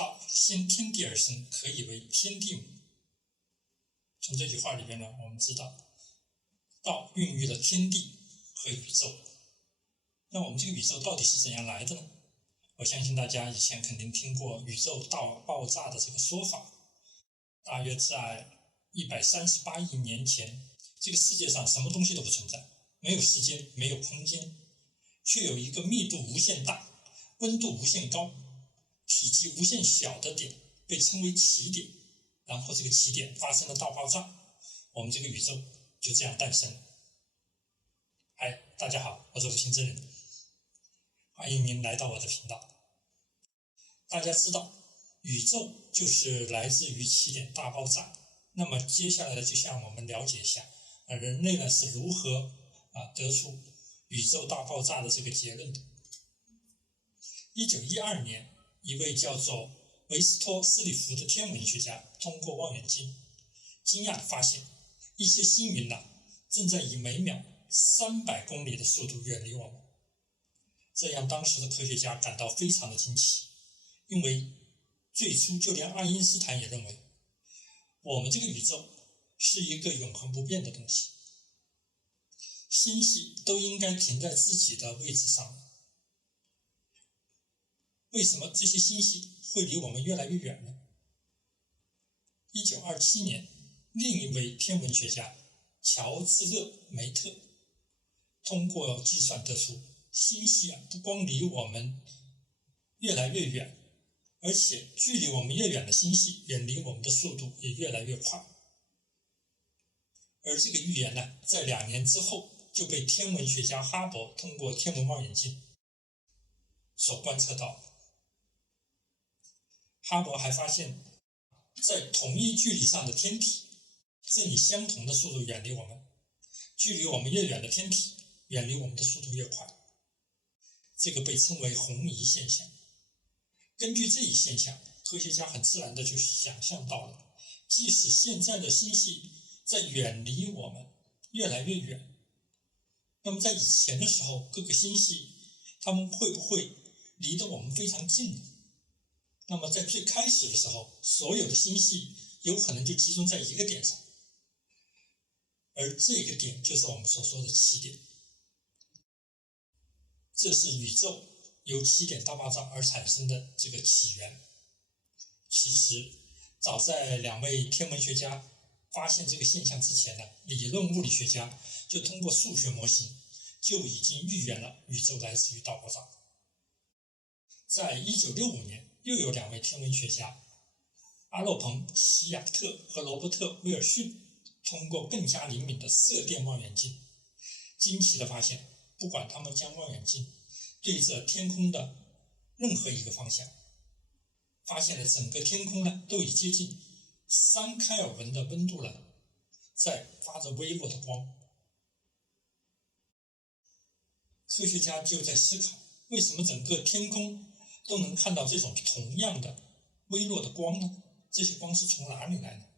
道先天地而生，可以为天地母。从这句话里面呢，我们知道道孕育了天地和宇宙。那我们这个宇宙到底是怎样来的呢？我相信大家以前肯定听过宇宙大爆炸的这个说法。大约在138亿年前，这个世界上什么东西都不存在，没有时间，没有空间，却有一个密度无限大、温度无限高、体积无限小的点，被称为起点。然后这个起点发生了大爆炸，我们这个宇宙就这样诞生了。嗨，大家好，我是吴行真人，欢迎您来到我的频道。大家知道宇宙就是来自于起点大爆炸，那么接下来就像我们了解一下人类呢是如何得出宇宙大爆炸的这个结论的。1912年，一位叫做维斯托斯里弗的天文学家通过望远镜惊讶地发现，一些星云正在以每秒300公里的速度远离我们。这让当时的科学家感到非常的惊奇，因为最初就连爱因斯坦也认为我们这个宇宙是一个永恒不变的东西，星系都应该停在自己的位置上。为什么这些星系会离我们越来越远呢？1927年，另一位天文学家乔治勒梅特通过计算得出，星系不光离我们越来越远，而且距离我们越远的星系远离我们的速度也越来越快。而这个预言在2年之后就被天文学家哈勃通过天文望远镜所观测到。哈勃还发现，在同一距离上的天体正以相同的速度远离我们，距离我们越远的天体远离我们的速度越快，这个被称为红移现象。根据这一现象，科学家很自然的就想象到了，即使现在的星系在远离我们越来越远，那么在以前的时候，各个星系它们会不会离得我们非常近呢？那么在最开始的时候，所有的星系有可能就集中在一个点上，而这个点就是我们所说的起点。这是宇宙由起点大爆炸而产生的这个起源。其实早在2位天文学家发现这个现象之前理论物理学家就通过数学模型就已经预言了宇宙来自于大爆炸。在1965年，又有2位天文学家阿洛彭·齐亚特和罗伯特·威尔逊通过更加灵敏的射电望远镜，惊奇地发现，不管他们将望远镜对着天空的任何一个方向，发现了整个天空都已接近3开尔文的温度了，在发着微弱的光。科学家就在思考，为什么整个天空都能看到这种同样的微弱的光呢？这些光是从哪里来的？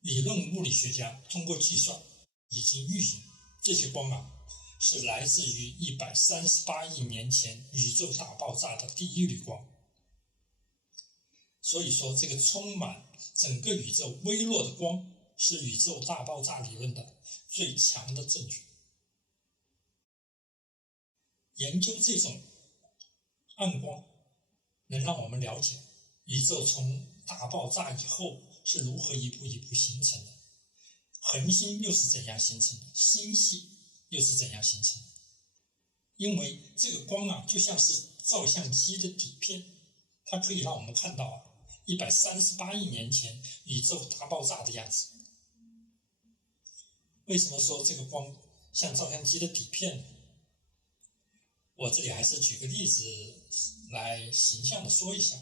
理论物理学家通过计算已经预言，这些光是来自于138亿年前宇宙大爆炸的第一缕光。所以说，这个充满整个宇宙微弱的光是宇宙大爆炸理论的最强的证据。研究这种暗光能让我们了解宇宙从大爆炸以后是如何一步一步形成的，恒星又是怎样形成的，星系又是怎样形成的。因为这个光就像是照相机的底片，它可以让我们看到138亿年前宇宙大爆炸的样子。为什么说这个光像照相机的底片呢？我这里还是举个例子来形象的说一下。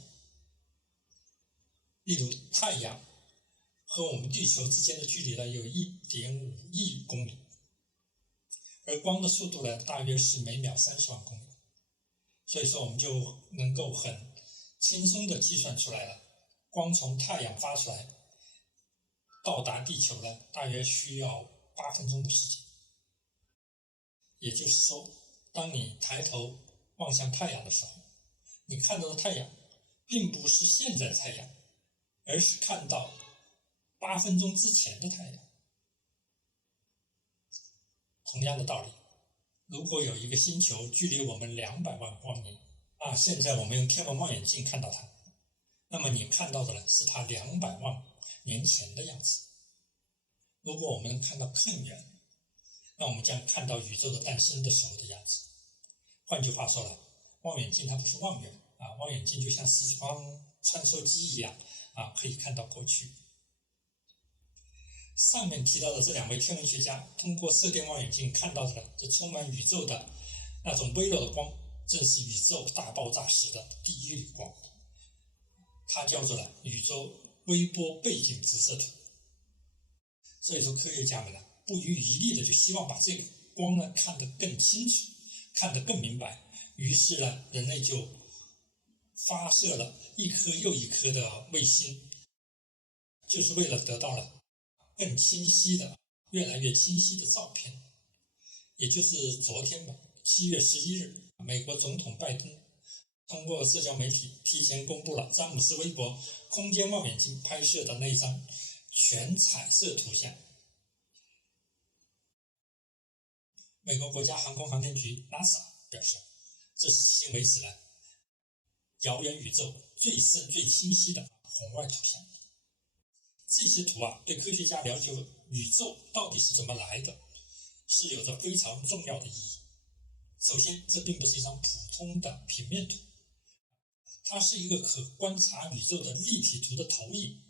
例如太阳和我们地球之间的距离有1.5亿公里，而光的速度大约是每秒30万公里。所以说我们就能够很轻松的计算出来了，光从太阳发出来到达地球大约需要8分钟的时间。也就是说，当你抬头望向太阳的时候，你看到的太阳并不是现在的太阳，而是看到8分钟之前的太阳。同样的道理，如果有一个星球距离我们200万光年现在我们用天文望远镜看到它，那么你看到的呢是它200万年前的样子。如果我们能看到更远，那我们将看到宇宙的诞生的时候的样子。换句话说呢，望远镜它不是望远望远镜就像时光穿梭机一样可以看到过去。上面提到的这2位天文学家通过射电望远镜看到的这充满宇宙的那种微弱的光，正是宇宙大爆炸时的第一缕光，它叫做宇宙微波背景辐射图。所以说科学家们不遗余力的就希望把这个光看得更清楚，看得更明白，于是人类就发射了一颗又一颗的卫星，就是为了得到了更清晰的越来越清晰的照片。也就是昨天7月11日，美国总统拜登通过社交媒体提前公布了詹姆斯韦伯空间望远镜拍摄的那张全彩色图像。美国国家航空航天局 NASA 表示，这是迄今为止遥远宇宙最深最清晰的红外图像。这些图对科学家了解宇宙到底是怎么来的是有着非常重要的意义。首先，这并不是一张普通的平面图，它是一个可观察宇宙的立体图的投影。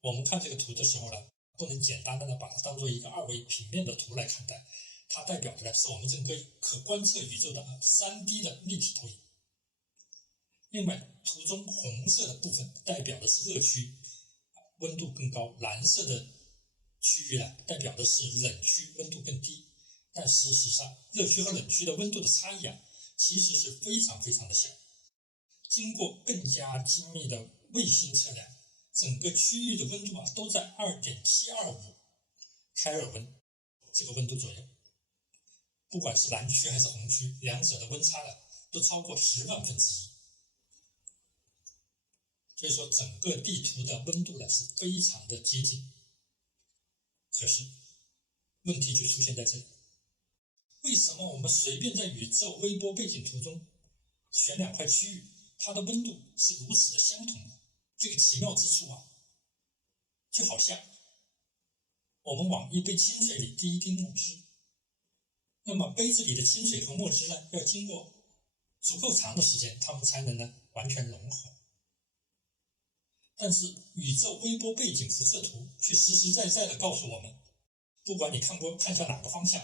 我们看这个图的时候不能简单的把它当做一个2维平面的图来看待，它代表的是我们整个可观测宇宙的3D 的立体投影。另外，图中红色的部分代表的是热区，温度更高；蓝色的区域代表的是冷区，温度更低。但事实上，热区和冷区的温度的差异其实是非常非常的小。经过更加精密的卫星测量，整个区域的温度都在 2.725 开尔文这个温度左右。不管是蓝区还是红区，两者的温差都超过10万分之一。所以说整个地图的温度是非常的接近。可是问题就出现在这里，为什么我们随便在宇宙微波背景图中选2块区域，它的温度是如此的相同的？这个奇妙之处就好像我们往一杯清水里滴一滴墨汁，那么杯子里的清水和墨汁要经过足够长的时间，它们才能完全融合。但是宇宙微波背景辐射图却实实在在的告诉我们，不管你看向哪个方向，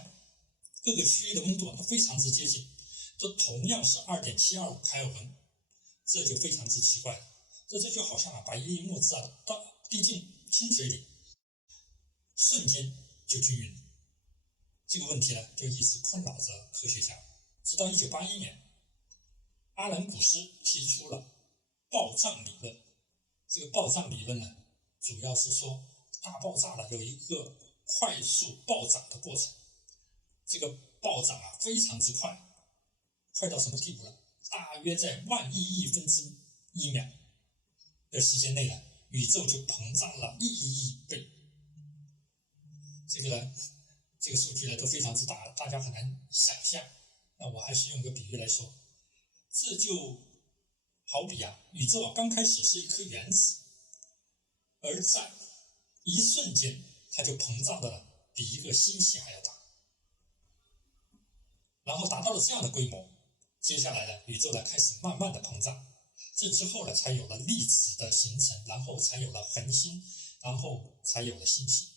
各个区域的温度都非常之接近，都同样是 2.725 开尔文。这就非常之奇怪了，这就好像把一粒墨汁滴进清水里，瞬间就均匀了。这个问题就一直困扰着科学家，直到1981年，阿兰古斯提出了暴胀理论。这个暴胀理论主要是说大爆炸有一个快速暴涨的过程，这个暴涨非常之快，快到什么地步呢？大约在10000亿分之1秒的时间内宇宙就膨胀了1亿倍。这个数据都非常之大，大家很难想象。那我还是用一个比喻来说，这就好比宇宙刚开始是一颗原子，而在一瞬间它就膨胀的比一个星系还要大，然后达到了这样的规模，接下来宇宙开始慢慢的膨胀，这之后才有了粒子的形成，然后才有了恒星，然后才有了星系。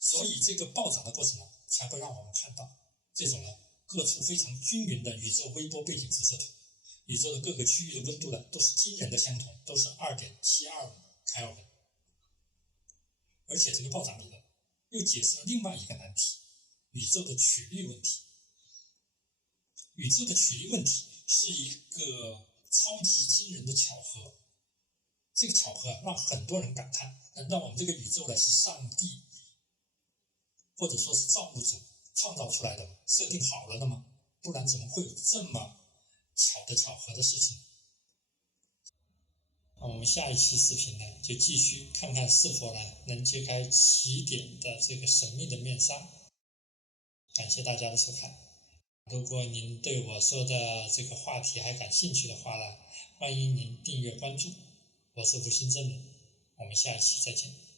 所以这个暴涨的过程才会让我们看到这种各处非常均匀的宇宙微波背景辐射图，宇宙的各个区域的温度都是惊人的相同，都是 2.725 开尔文。而且这个暴涨理论又解释了另外一个难题，宇宙的曲率问题。宇宙的曲率问题是一个超级惊人的巧合，这个巧合让很多人感叹，难道我们这个宇宙是上帝或者说是造物主创造出来的吗？设定好了的吗？不然怎么会有这么巧合的事情。那我们下一期视频呢，就继续看看是否呢能揭开起点的这个神秘的面纱。感谢大家的收看。如果您对我说的这个话题还感兴趣的话呢，欢迎您订阅关注。我是吴心真人，我们下一期再见。